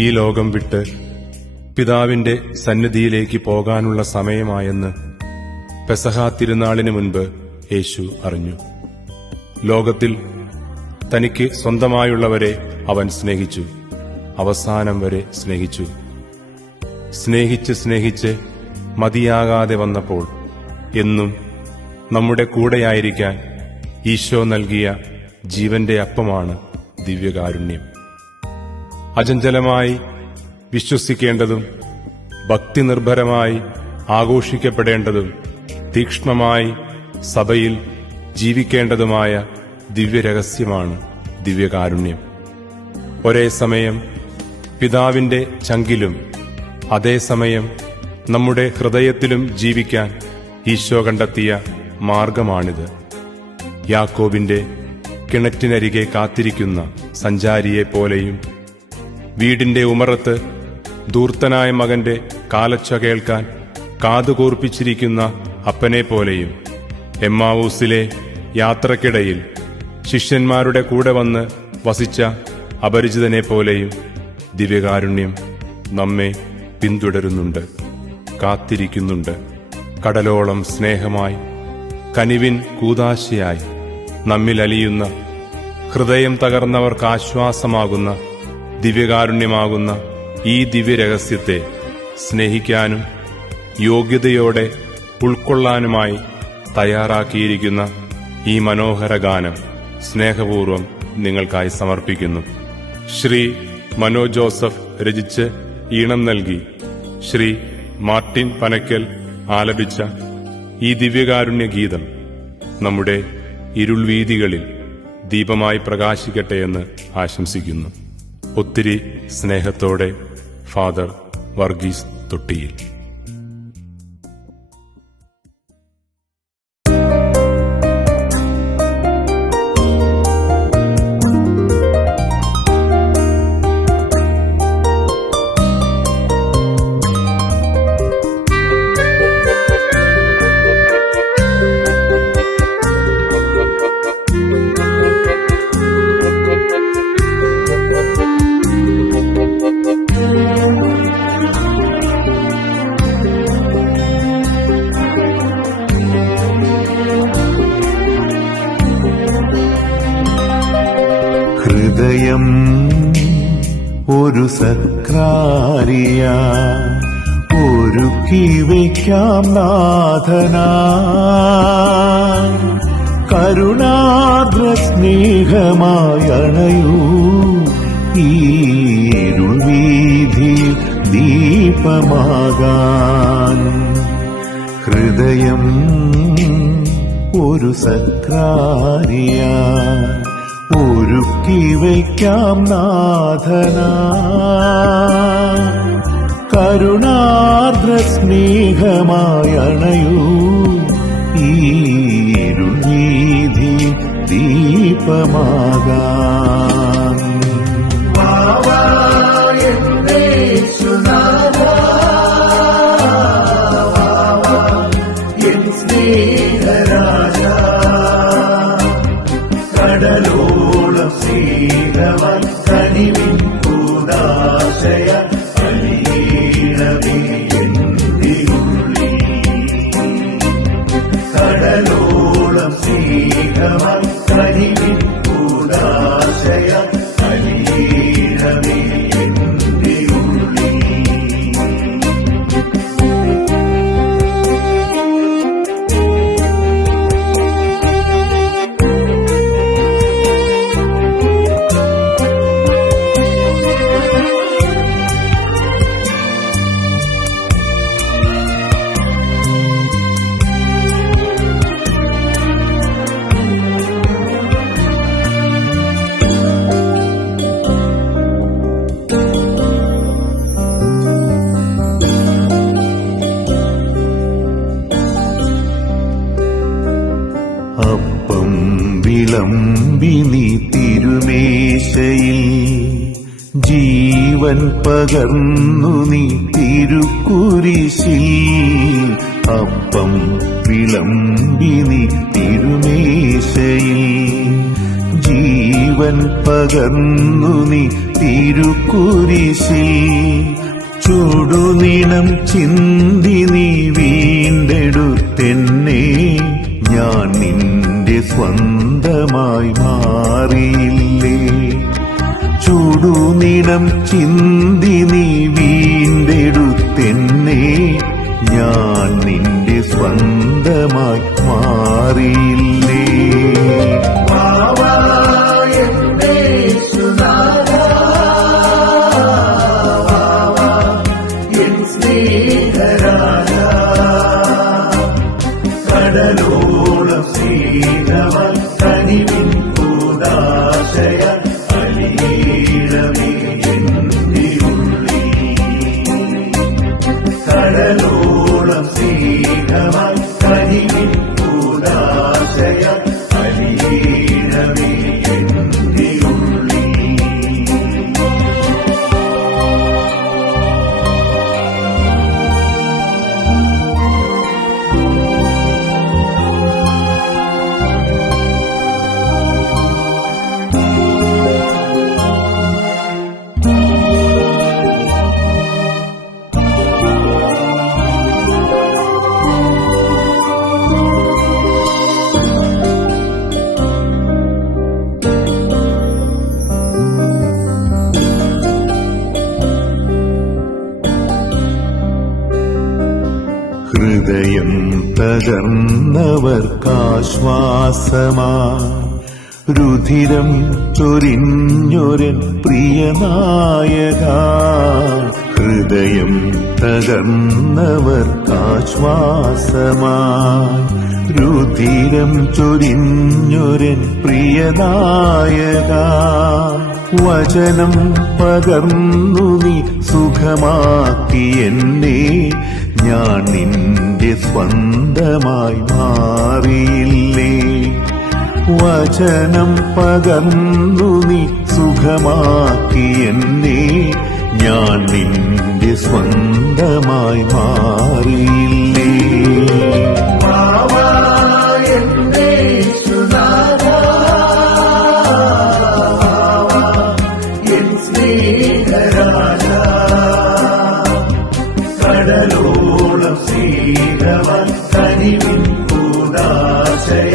ഈ ലോകം വിട്ട് പിതാവിന്റെ സന്നിധിയിലേക്ക് പോകാനുള്ള സമയമായെന്ന് പെസഹ തിരുനാളിന് മുൻപ് യേശു അറിഞ്ഞു. ലോകത്തിൽ തനിക്ക് സ്വന്തമായുള്ളവരെ അവൻ സ്നേഹിച്ചു, അവസാനം വരെ സ്നേഹിച്ചു. സ്നേഹിച്ച് മതിയാകാതെ വന്നപ്പോൾ എന്നും നമ്മുടെ കൂടെയായിരിക്കാൻ ഈശോ നൽകിയ ജീവന്റെ അപ്പമാണ് ദിവ്യകാരുണ്യം. അചഞ്ചലമായി വിശ്വസിക്കേണ്ടതും ഭക്തിനിർഭരമായി ആഘോഷിക്കപ്പെടേണ്ടതും തീക്ഷ്ണമായി സഭയിൽ ജീവിക്കേണ്ടതുമായ ദിവ്യരഹസ്യമാണ് ദിവ്യകാരുണ്യം. ഒരേ സമയം പിതാവിന്റെ ചങ്കിലും അതേസമയം നമ്മുടെ ഹൃദയത്തിലും ജീവിക്കാൻ ഈശോ കണ്ടെത്തിയ മാർഗമാണിത്. യാക്കോബിന്റെ കിണറ്റിനരികെ കാത്തിരിക്കുന്ന സഞ്ചാരിയെപ്പോലെയും വീടിന്റെ ഉമറത്ത് ധൂർത്തനായ മകന്റെ കാലൊച്ച കേൾക്കാൻ കാതുകൂർപ്പിച്ചിരിക്കുന്ന അപ്പനെപ്പോലെയും എമ്മാവൂസിലെ യാത്രക്കിടയിൽ ശിഷ്യന്മാരുടെ കൂടെ വന്ന് വസിച്ച അപരിചിതനെപ്പോലെയും ദിവ്യകാരുണ്യം നമ്മെ പിന്തുടരുന്നുണ്ട്, കാത്തിരിക്കുന്നുണ്ട്. കടലോളം സ്നേഹമായി, കനിവിൻ കൂദാശയായി നമ്മിൽ അലിയുന്ന, ഹൃദയം തകർന്നവർക്ക് ആശ്വാസമാകുന്ന ദിവ്യകാരുണ്യമാകുന്ന ഈ ദിവ്യരഹസ്യത്തെ സ്നേഹിക്കാനും യോഗ്യതയോടെ ഉൾക്കൊള്ളാനുമായി തയ്യാറാക്കിയിരിക്കുന്ന ഈ മനോഹര ഗാനം സ്നേഹപൂർവം നിങ്ങൾക്കായി സമർപ്പിക്കുന്നു. ശ്രീ മനോ ജോസഫ് രചിച്ച് ഈണം നൽകി ശ്രീ മാർട്ടിൻ പനക്കൽ ആലപിച്ച ഈ ദിവ്യകാരുണ്യ ഗീതം നമ്മുടെ ഇരുൾവീതികളിൽ ദീപമായി പ്രകാശിക്കട്ടെയെന്ന് ആശംസിക്കുന്നു. ഒത്തിരി സ്നേഹത്തോടെ ഫാദർ വർഗീസ് തൊട്ടിയിൽ. ഹൃദയം ഒരു സക്രാരിയ ഒരുക്കി വയ്ക്കാം നാഥനാ, കരുണാദ്ര സ്നേഹമായി അണയൂ ഈ ഇരുൾവീഥി ദീപമാകാൻ. ഹൃദയം ഒരു സക്രാരിയ ഒരുക്കി വയ്ക്കാം നാഥനാ, കരുണാർദ്ര സ്നേഹമായി അണയൂ ഈ ഇരുൾവീഥി ദീപമാകാൻ. കടലോളം സ്നേഹവൻ കനിവിൻ കൂദാശയ അലിയണമേ എന്റെ ഉള്ളിൽ. കടലോളം സ്നേഹവൻ കനിവിൻ കൂദാശയ അലിയണമേ എന്റെ ഉള്ളിൽ. അപ്പം വിളമ്പി നീ തിരുമേശയിൽ, ജീവൻ പകർന്നു നീ തിരുക്കുരിശിൽ. അപ്പം വിളമ്പി നീ തിരുമേശയിൽ, ജീവൻ ജീവൻ പകർന്നു നീ തിരുക്കുരിശിൽ ചുടുനിണം ചിന്തി നീ വീണ്ടെടുത്തെന്നെ ഞാൻ നിന്റെ സ്വന്തമായി മാറിയില്ലേ ചുടുനിണം ചിന്തി നീ വീണ്ടെടുത്തെന്നെ ഞാൻ നിന്റെ സ്വന്തമായി മാറിയില്ലേ കടലോളം സ്നേഹമൽ കനിവിൻ കൂടാശയ അലിയണമേ എന്റെ ഉള്ളിൽ കടലോളം സ്നേഹമൽ കനിവിൻ കൂടാശയ അലിയണമേ എന്റെ ഉള്ളിൽ ഹൃദയം തകർന്നവർക്കാശ്വാസമാ രുധിരം ചൊരിഞ്ഞൊരൻ പ്രിയനായക ഹൃദയം തകർന്നവർക്കാശ്വാസമാ രുധിരം ചൊരിഞ്ഞൊരൻ പ്രിയനായക വചനം പകർന്നു നീ സുഖമാക്കി എന്നെ ഞാൻ നിന്റെ സ്വന്തമായി മാറിയില്ലേ വചനം പകർന്നു നീ സുഖമാക്കി എന്നെ ഞാൻ നിന്റെ സ്വന്തമായി മാറിയില്ലേ കടലോളം സ്നേഹമൽ കനിവിൻ കൂടാശയ